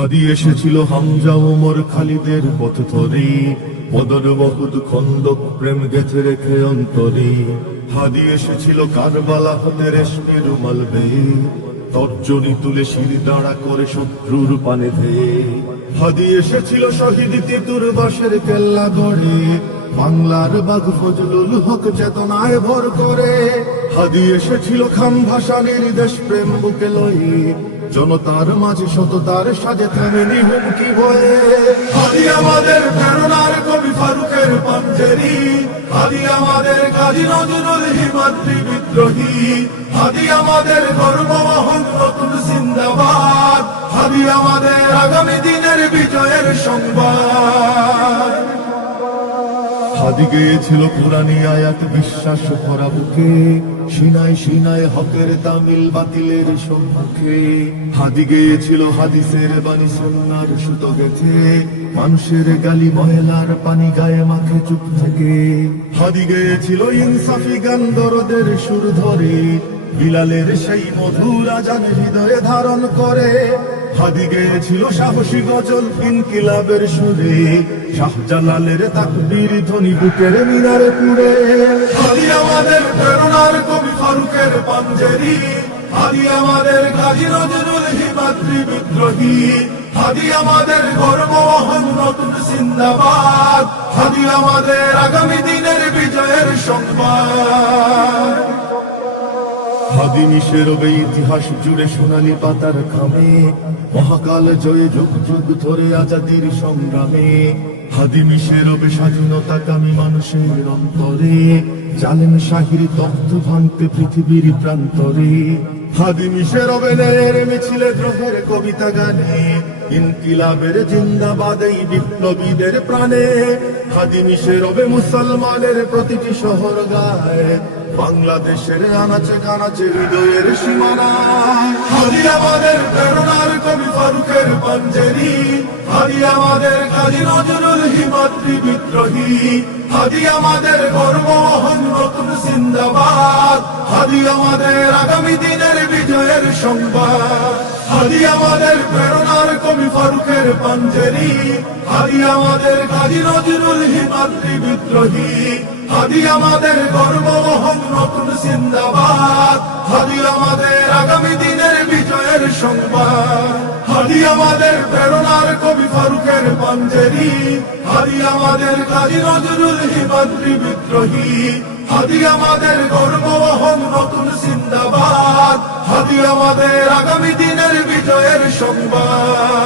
হাদি এসেছিল হামজা ওমর খালিদের পথ ধরে। বদর বহুত খন্দক প্রেম গেথে রেখে অন্তরে। হাদি এসেছিল কারবালা হতে রেশমি রুমাল বেয়ে। তর্জনী তুলে শির দাঁড়া করে শত্রুর পানে ধেয়ে। হাদি এসেছিল শহীদ তিতুর বাসের কেল্লা গড়ে বাংলার বাঘ ফজলুল হক চেতনায় ভর করে। হাদি এসেছিল খাম ভাষানির দেশ প্রেম বুকে লয়ে। জনতার মাঝে সততার সাজে থামেনি হুমকি বয়ে। হাদি আমাদের প্রেরণার কবি ফারুকের পাঞ্জেরি। হাদি আমাদের কাজী নজরুল হিমাদ্রি বিদ্রোহী। আদি আমাদের গর্ববহন নতুন জিন্দাবাদ। হাদি আমাদের আগামী দিনের বিজয়ের সংবাদ। হাদি গেয়েছিল পুরানি আয়াত, বিশ্বাস ভরা বুকে। সিনাই সিনাই হকের তামিল বাতিলের সম্মুখে। হাদি গেয়েছিল হাদিসের বাণী সন্ন্যার সুতো গেছে মানুষের গালি, ময়লার পানি গায়ে মাখে চুপ থেকে। হাদি গেয়েছিল ইনসাফি গান, দরদের সুর ধরে। বিলালের সেই মধুর আজান হৃদয়ে ধারণ করে। হাদি গেয়েছিল সাহসী গজল ইনকিলাবের সুরে, শাহজালালের তাকবীর ধ্বনি বুকের মিনারে পুরে হাদি আমাদের প্রেরণার কবি ফারুকের পাঞ্জেরি, হাদি আমাদের কাজী নজরুল হিমাদ্রি বিদ্রোহী হাদি আমাদের গর্ববহন নতুন জিন্দাবাদ হাদি আমাদের আগামী দিনের বিজয়ের সংবাদ। হাদি মিশের ইতিহাস জুড়ে সোনালী পাতার খামে। মহাকাল জয়ে যুগ যুগ ধরে আজাদির সংগ্রামে। স্বাধীনতা জালেম শাহির তথ্য ভাঙতে পৃথিবীর প্রান্তরে। হাদি মিশের ন্যায়ের মিছিলে দ্রোহের কবিতা গানে, ইনকিলাবের জিন্দাবাদ এই বিপ্লবীদের প্রাণে মুসলমানের প্রতিটি শহর গায়, বাংলাদেশের আনাচে কানাচে হৃদয়ের সীমানা। আমাদের প্রেরণার কবি ফারুকের পাঞ্জেরি কাজী নজরুল হিমাদ্রি বিদ্রোহী হাদি আমাদের গর্ববহন নতুন জিন্দাবাদ হাদি আমাদের আগামী বিজয়ের সংবাদ। আমাদের প্রেরণার কবি ফারুকের পাঞ্জেরি। হাদি আমাদের কাজী নজরুল হিমাদ্রি বিদ্রোহী। হাদি আমাদের গর্ববহন নতুন জিন্দাবাদ হাদি আমাদের আগামী দিনের বিজয়ের সংবাদ। হাদি আমাদের প্রেরণার কবি ফারুকের পাঞ্জেরি। হাদি আমাদের কাজী নজরুল হিমাদ্রি বিদ্রোহী। হাদি আমাদের জিন্দাবাদ হাদি আমাদের আগামী দিনের বিজয়ের সংবাদ।